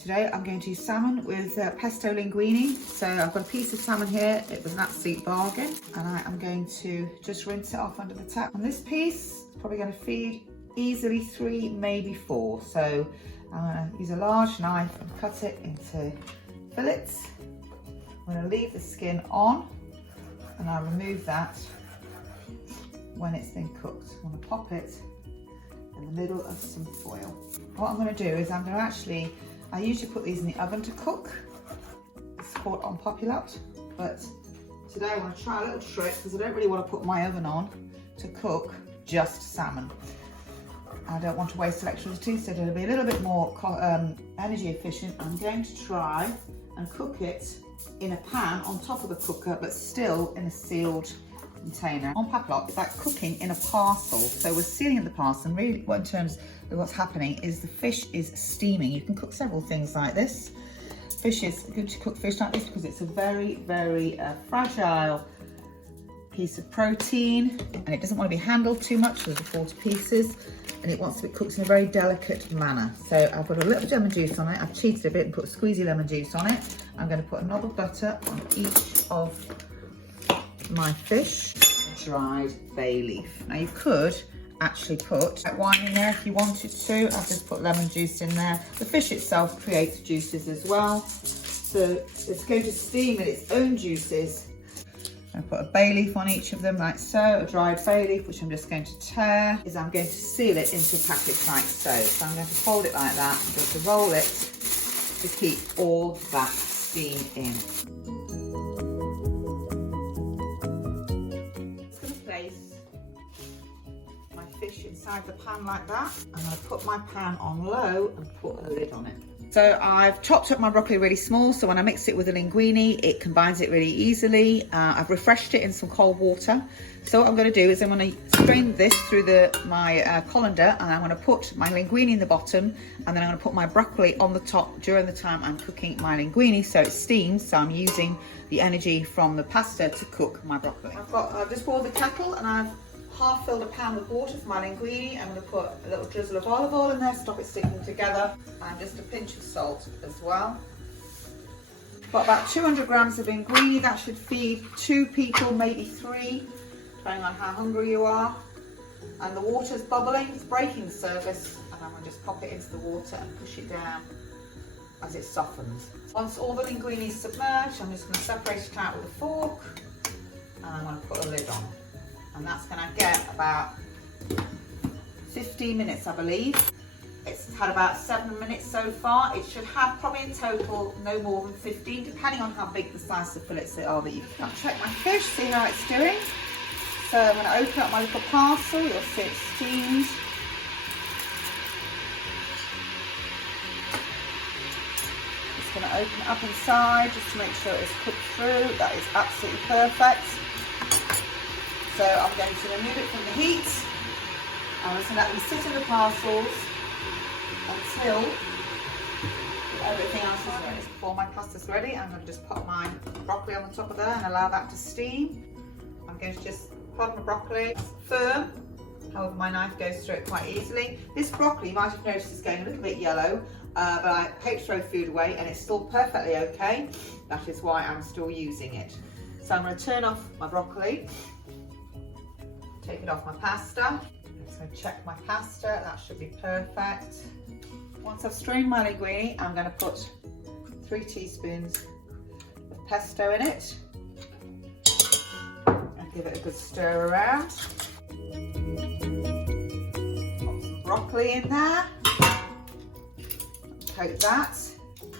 Today I'm going to do salmon with pesto linguine. So I've got a piece of salmon here. It was an absolute bargain, and I am going to just rinse it off under the tap. And this piece is probably going to feed easily 3, maybe 4. So I'm going to use a large knife and cut it into fillets. I'm going to leave the skin on, and I'll remove that when it's been cooked. I'm going to pop it in the middle of some foil. What I'm going to do is I'm going to I usually put these in the oven to cook. It's called unpopular, but today I want to try a little trick because I don't really want to put my oven on to cook just salmon. I don't want to waste electricity, so it'll be a little bit more energy efficient. I'm going to try and cook it in a pan on top of the cooker, but still in a sealed container. En papilote is like cooking in a parcel. So we're sealing the parcel, and really in terms of what's happening is the fish is steaming. You can cook several things like this. Fish is good to cook fish like this because it's a very, very fragile piece of protein, and it doesn't want to be handled too much because it's 40 pieces, and it wants to be cooked in a very delicate manner. So I've got a little bit of lemon juice on it. I've cheated a bit and put squeezy lemon juice on it. I'm going to put a knob of butter on each of my fish. Dried bay leaf. Now you could actually put wine in there if you wanted to. I've just put lemon juice in there. The fish itself creates juices as well, so it's going to steam in its own juices. I'm going to put a bay leaf on each of them like so, a dried bay leaf, which I'm just going to tear. I'm going to seal it into a package like so. So I'm going to fold it like that. I'm going to roll it to keep all that steam in. Fish inside the pan like that. I'm going to put my pan on low and put a lid on it. So I've chopped up my broccoli really small, so when I mix it with the linguine, it combines it really easily. I've refreshed it in some cold water. So what I'm going to do is I'm going to strain this through my colander, and I'm going to put my linguine in the bottom, and then I'm going to put my broccoli on the top during the time I'm cooking my linguine, so it steams. So I'm using the energy from the pasta to cook my broccoli. I've just boiled the kettle, and I've half filled a pan with water for my linguine. I'm going to put a little drizzle of olive oil in there, stop it sticking together, and just a pinch of salt as well. Got about 200 grams of linguine. That should feed 2 people, maybe 3, depending on how hungry you are. And the water's bubbling, it's breaking the surface, and I'm going to just pop it into the water and push it down as it softens. Once all the linguine is submerged, I'm just going to separate it out with a fork, and I'm going to put a lid on. And that's going to get about 15 minutes, I believe. It's had about 7 minutes so far. It should have probably in total no more than 15, depending on how big the size of fillets they are that you can. I'll check my fish, see how it's doing. So I'm going to open up my little parcel. You'll see it's steamed. Just going to open it up inside just to make sure it's cooked through. That is absolutely perfect. So I'm going to remove it from the heat. I'm just going to let them sit in the parcels until everything else is ready. Before my pasta's ready, I'm going to just put my broccoli on the top of there and allow that to steam. I'm going to just prod my broccoli. It's firm, however my knife goes through it quite easily. This broccoli, you might have noticed, is going a little bit yellow, but I hate to throw food away, and it's still perfectly okay. That is why I'm still using it. So I'm going to turn off my broccoli. Take it off my pasta. So check my pasta, that should be perfect. Once I've strained my linguine, I'm going to put 3 teaspoons of pesto in it and give it a good stir around. Put some broccoli in there. Coat that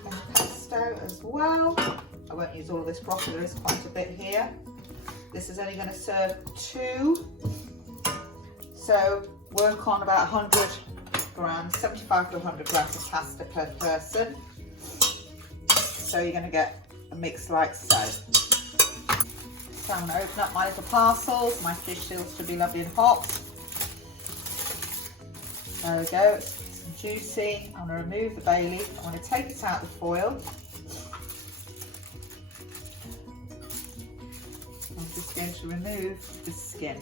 in pesto as well. I won't use all of this broccoli, there is quite a bit here. This is only going to serve 2, so work on about 100 grams, 75 to 100 grams of pasta per person. So you're going to get a mix like so. So I'm going to open up my little parcels. My fish still should be lovely and hot. There we go, it's juicy. I'm going to remove the bay leaf. I'm going to take it out of the foil. I'm just going to remove the skin.